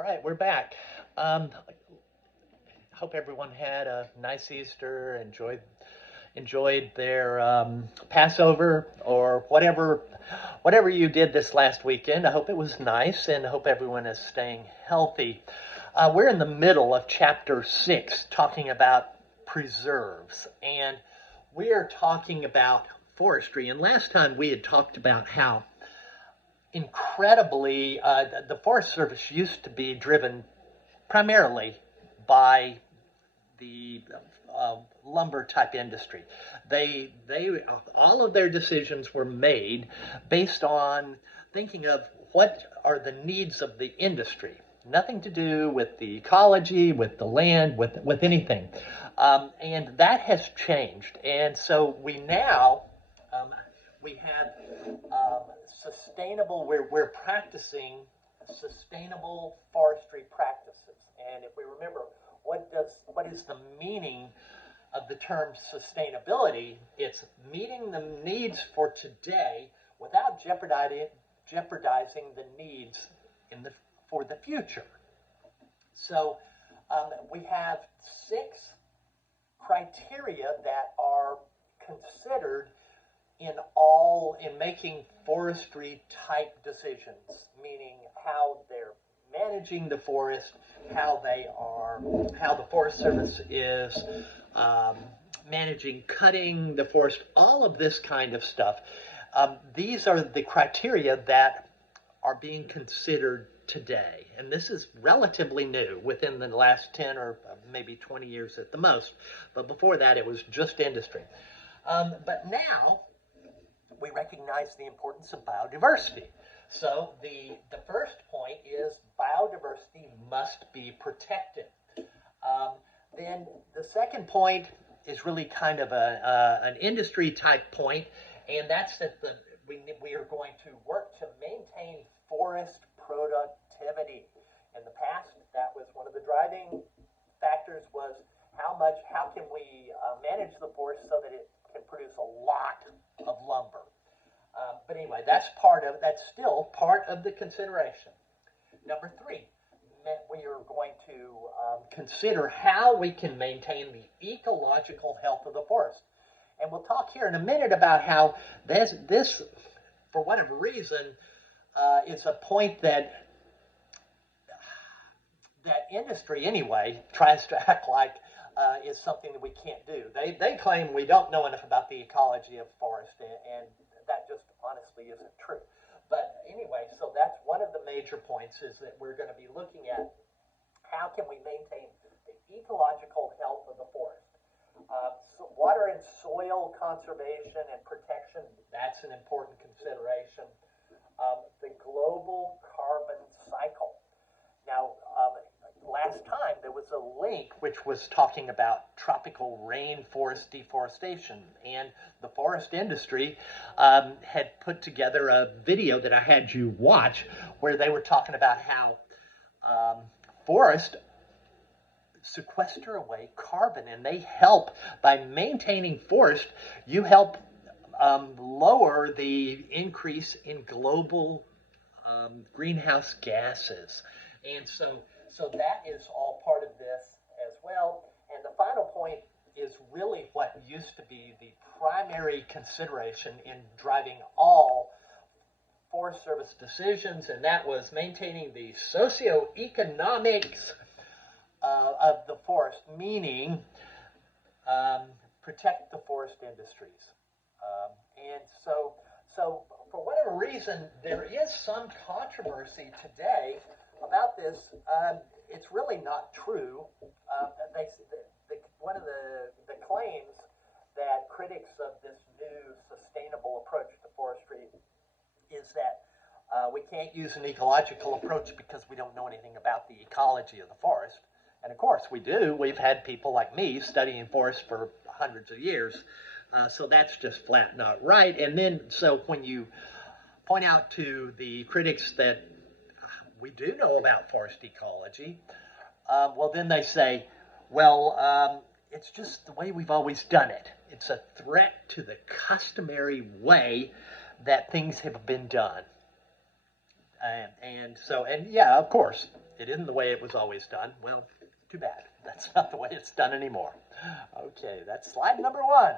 All right, we're back. Hope everyone had a nice Easter, enjoyed their Passover or whatever you did this last weekend. I hope it was nice, and I hope everyone is staying healthy. We're in the middle of chapter 6, talking about preserves, and we are talking about forestry. And last time we had talked about how incredibly the Forest Service used to be driven primarily by the lumber type industry. They all of their decisions were made based on thinking of what are the needs of the industry. Nothing to do with the ecology, with the land, with anything. And that has changed. And so um, we have we're practicing sustainable forestry practices. And if we remember, what is the meaning of the term sustainability? It's meeting the needs for today without jeopardizing the needs for the future. So we have 6 criteria that are considered in making forestry type decisions, meaning how they're managing the forest, how the Forest Service is managing cutting the forest, all of this kind of stuff. These are the criteria that are being considered today. And this is relatively new, within the last 10 or maybe 20 years at the most. But before that, it was just industry. But now, we recognize the importance of biodiversity. So the first point is biodiversity must be protected. Then the second point is really kind of an industry type point, and that's that we are going to work to maintain forest productivity. In the past, that was one of the driving factors, was how can we manage the forest so that it can produce a lot of lumber. But anyway, that's still part of the consideration. Number 3, we are going to consider how we can maintain the ecological health of the forest. And we'll talk here in a minute about how this for whatever reason, is a point that industry anyway tries to act like is something that we can't do. They claim we don't know enough about the ecology of forest, and that just honestly isn't true. But anyway, so that's one of the major points, is that we're going to be looking at how can we maintain the ecological health of the forest. So water and soil conservation and protection, that's an important consideration. The global carbon cycle. Now, last time there was a link which was talking about tropical rainforest deforestation, and the forest industry had put together a video that I had you watch where they were talking about how forests sequester away carbon, and they help by maintaining forest. You help lower the increase in global greenhouse gases, and so that is all part of this as well. And the final point is really what used to be the primary consideration in driving all Forest Service decisions, and that was maintaining the socioeconomics of the forest, meaning protect the forest industries. And so for whatever reason, there is some controversy today about this. It's really not true. One of the claims that critics of this new sustainable approach to forestry is that we can't use an ecological approach because we don't know anything about the ecology of the forest. And of course we do. We've had people like me studying forests for hundreds of years. So that's just flat not right. And then, so when you point out to the critics that we do know about forest ecology, well, then they say, well, it's just the way we've always done it. It's a threat to the customary way that things have been done. And yeah, of course, it isn't the way it was always done. Well, too bad. That's not the way it's done anymore. Okay, that's slide number 1.